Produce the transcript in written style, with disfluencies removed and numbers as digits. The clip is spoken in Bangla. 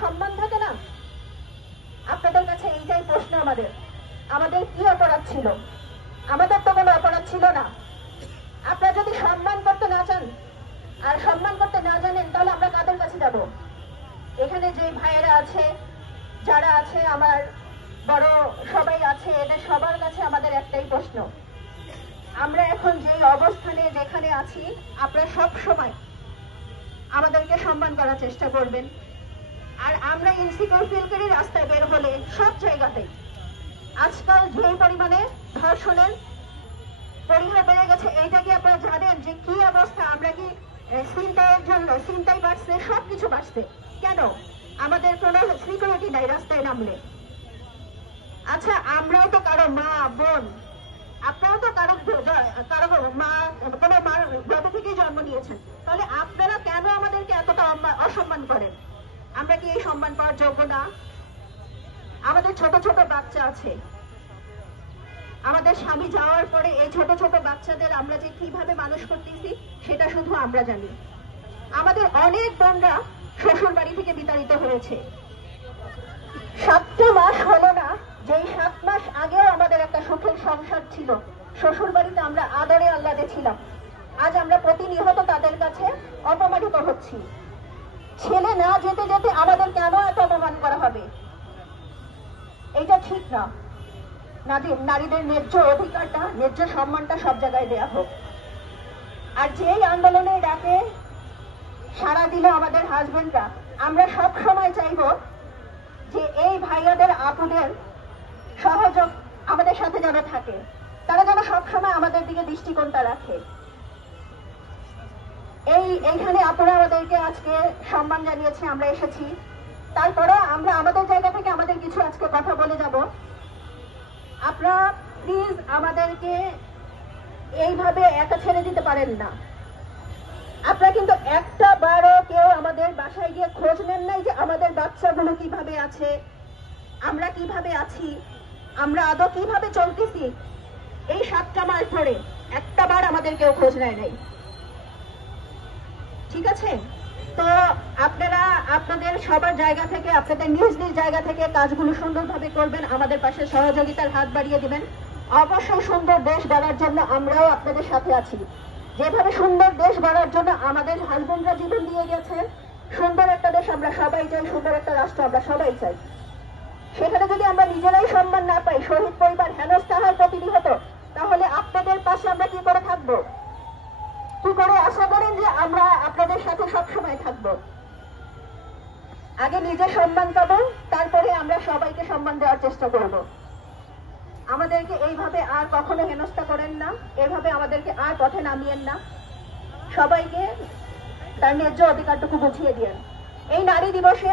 সম্মান থাকে না? আপনাদের কাছে এইটাই প্রশ্ন আমাদের কি অপরাধ ছিল? আমাদের তো কোনো অপরাধ ছিল না। আপনারা যদি সম্মান করতে না চান আর সম্মান করতে না জানেন, তাহলে আমরা কাদের কাছে যাব? এখানে যে ভাইয়েরা আছে, যারা আছে, আমার বড় সবাই আছে, এদের সবার কাছে আমাদের একটাই প্রশ্ন, আমরা এখন যে অবস্থানে যেখানে আছি, আপনারা সব সময় আমাদেরকে সম্মান করার চেষ্টা করবেন। আর আমরা ইনসিকিউর ফিল করে রাস্তায় বের হলে সব জায়গাতেই আজকাল যে পরিমাণে ধর্ষণের পরিহার বেড়ে গেছে, এইটা কি আপনারা জানেন যে কি অবস্থা? আমরা কি ছিনতাইয়ের জন্য ছিনতাই বাড়ছে, সবকিছু বাড়ছে কেন? আমাদের কোনো সিকিউরিটি নাই রাস্তায় নামলে। আচ্ছা, আমরাও তো কারো মা বোন, আপনারাও তো কারো মা, কোনো মার গর্ভে থেকেই জন্ম নিয়েছেন, তাহলে আপনারা কেন আমাদেরকে এতটা অসম্মান করেন? আমরা কি এই সম্মান পাওয়ার যোগ্য না? আমাদের ছোট ছোট বাচ্চা আছে, আমাদের স্বামী যাওয়ার পরে এই ছোট ছোট বাচ্চাদের আমরা যে কিভাবে মানুষ করতেছি সেটা শুধু আমরা জানি। আমাদের অনেক বোনরা শ্বশুর বাড়ি থেকে বিতাড়িত হয়েছে। 7টা মাস হলো না, যেই 7 মাস আগেও আমাদের একটা সুখের সংসার ছিল, শ্বশুর বাড়িতে আমরা আদরে আহ্লাদে ছিলাম। আজ আমরা প্রতিনিয়ত তাদের কাছে অপমানিত হচ্ছি। ছেলে না যেতে যেতে আমাদের কেন এত অপমান করা হবে? এইটা ঠিক না। নারীদের ন্যায্য অধিকারটা, ন্যায্য সম্মানটা সব জায়গায় দেয়া হোক। আর যেই আন্দোলনের ডাকে সাড়া দিল আমাদের হাজবেন্ডরা, আমরা সব সময় চাইব যে এই ভাইয়াদের আপুদের সহযোগ আমাদের সাথে যেন থাকে, তারা যেন সবসময় আমাদের দিকে দৃষ্টিকোণটা রাখে। এইখানে আপনারা আমাদেরকে আজকে সম্মান জানিয়েছে, আমরা এসেছি, তারপরে আমরা আমাদের জায়গা থেকে আমাদের কিছু আজকে কথা বলে যাব। আপনারা প্লিজ আমাদেরকে এইভাবে একা ছেড়ে দিতে পারেন না। আপনারা কিন্তু একটা বারও কেউ আমাদের বাসায় গিয়ে খোঁজ নেন নাই যে আমাদের বাচ্চাগুলো কিভাবে আছে, আমরা কিভাবে আছি, আমরা আদৌ কিভাবে চলতেছি। এই 7টা মাস ধরে একটা বার আমাদের কেউ খোঁজ নেয় নাই। ঠিক আছে? তো আপনারা আপনাদের সবার জায়গা থেকে, আপনাদের নিজ নিজ জায়গা থেকে কাজগুলো সুন্দরভাবে করবেন, আমাদের পাশে সহযোগিতার হাত বাড়িয়ে দিবেন। অবশ্যই সুন্দর দেশ গড়ার জন্য আমরাও আপনাদের সাথে আছি। যেভাবে সুন্দর দেশ গড়ার জন্য আমাদের হাজবেন্ডরা জীবন দিয়ে গেছেন, সুন্দর একটা দেশ আমরা সবাই চাই, সুন্দর একটা রাষ্ট্র আমরা সবাই চাই। সেখানে যদি আমরা নিজেরাই সম্মান না পাই, শহীদ পরিবার হেনস্থা হয় প্রতিনিয়ত, তাহলে আপনাদের পাশে আমরা কি করে থাকবো? কি করে আশা করেন যে আমরা আপনাদের সাথে সবসময় থাকবো? আগে নিজে সম্মান পাবো, তারপরে আমরা সবাইকে সম্মান দেওয়ার চেষ্টা করব। আমাদেরকে এইভাবে আর কখনো হেনস্থা করেন না, এইভাবে আমাদেরকে আর পথে নামিয়েন না। সবাইকে তার ন্যায্য অধিকারটুকু বুঝিয়ে দিয়েন। এই নারী দিবসে